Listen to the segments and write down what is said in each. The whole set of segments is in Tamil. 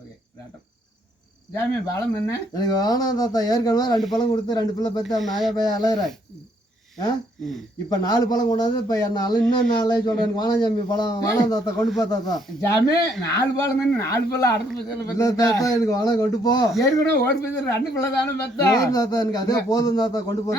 ஓகே ராட்டம் ஜாமி பழம் என்ன எனக்கு வேணாம் தாத்தா. ஏற்கனவே 2 பழம் கொடுத்து 2 பிள்ளை பற்றி அவன் நாயா பையன் அலையிறாய். இப்போ 4 பழம் கொண்டாந்து இப்போ என்ன இன்னும் நாளே சொல்கிறேன். எனக்கு வேணாம் ஜாமி பழம் வேணாம் தாத்தா. கொண்டு போ தாத்தா. ஜாமி 4 பழம் தானே 4 பழம் அடுத்த பச்சையில் இல்லை தாத்தா எனக்கு வேணாம் கொண்டு போ. ஏற்கனவே ஒரு பச்சையில் 2 பழம் தானே பார்த்தா போதும் தாத்தா. எனக்கு அதே போதும் தாத்தா. கொண்டு போ.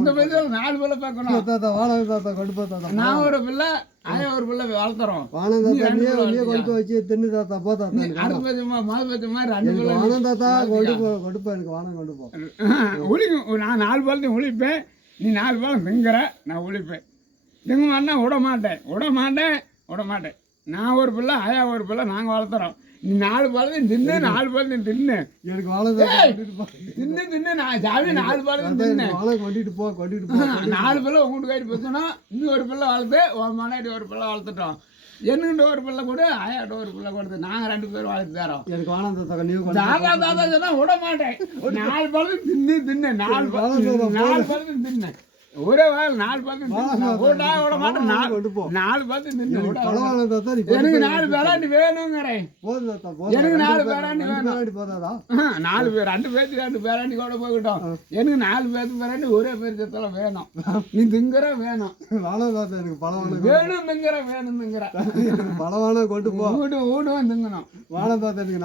இந்த பச்சையில் 4 பழம் பார்க்கணும் தாத்தா. வேணாம் தாத்தா. கொண்டு போ தாத்தா. நான் ஒரு பிள்ளை ஆயா ஒரு பிள்ளை வளர்த்துறோம். வேணாம் தாத்தா. நீயே கொண்டு வச்சு தின்னு தாத்தா. போ தாத்தா. அடுத்த பச்சைமா முதல் பச்சைமா 2 பழம் வேணாம் தாத்தா. கொண்டு போ. கொண்டு போ. எனக்கு வேணாம். கொண்டு போ. உளிக்கும். நான் 4 பழத்தையும் உளிப்பேன். நீ 4 பழம் திங்கிற நான் உளிப்பேன். திங்க மாட்டேன் விட மாட்டேன். நான் ஒரு பிள்ளை ஆயா ஒரு பிள்ளை நாங்கள் வளர்த்துறோம். நீ 4 பழத்தையும் தின்னு 4 பழத்தையும் தின்னு. எனக்கு வேணாம் தாத்தா. தின்னு நான் ஜாமி 4 பழத்தையும் தின்னு. கொண்டுட்டு போ. 4 பிள்ளை உங்கள்கிட்ட கைட்டு போச்சோன்னா இன்னும் ஒரு பிள்ளை வளர்த்து உன் முன்னாடி ஒரு பிள்ளை வளர்த்துட்டோம். என்னகிட்ட ஒரு பிள்ளை கூட ஆயாட்ட ஒரு பிள்ளை கொடுத்து நாங்கள் 2 பேரும் வளர்த்து தரோம். எனக்கு வேணாம் தாத்தா. நீ தாத்தா சொன்னா விட மாட்டேன். 4 பழத்தையும் தின்னு 4 பழத்தையும் தின்னு. ஒரே வாயில் 4 பழத்தையும் விட மாட்டேன். 4 பழத்தையும் தின்னு. எனக்கு 4 பேராண்டி வேணுங்கிறேன். எனக்கு 4 பேராண்டி வேணும். 4 பேர் 2 பேருக்கு 2 பேராண்டி கூட போய்கிட்டோம். எனக்கு 4 பேருக்கு பேராண்டி ஒரே பேர் சத்தெல்லாம் வேணும். நீ திங்கிற வேணும். எனக்கு பழம் வேணும் திங்கிற வேணும் திங்கிற பழம் கொண்டு போ. வீடு திங்கணும். வாழை தாத்தா. எனக்கு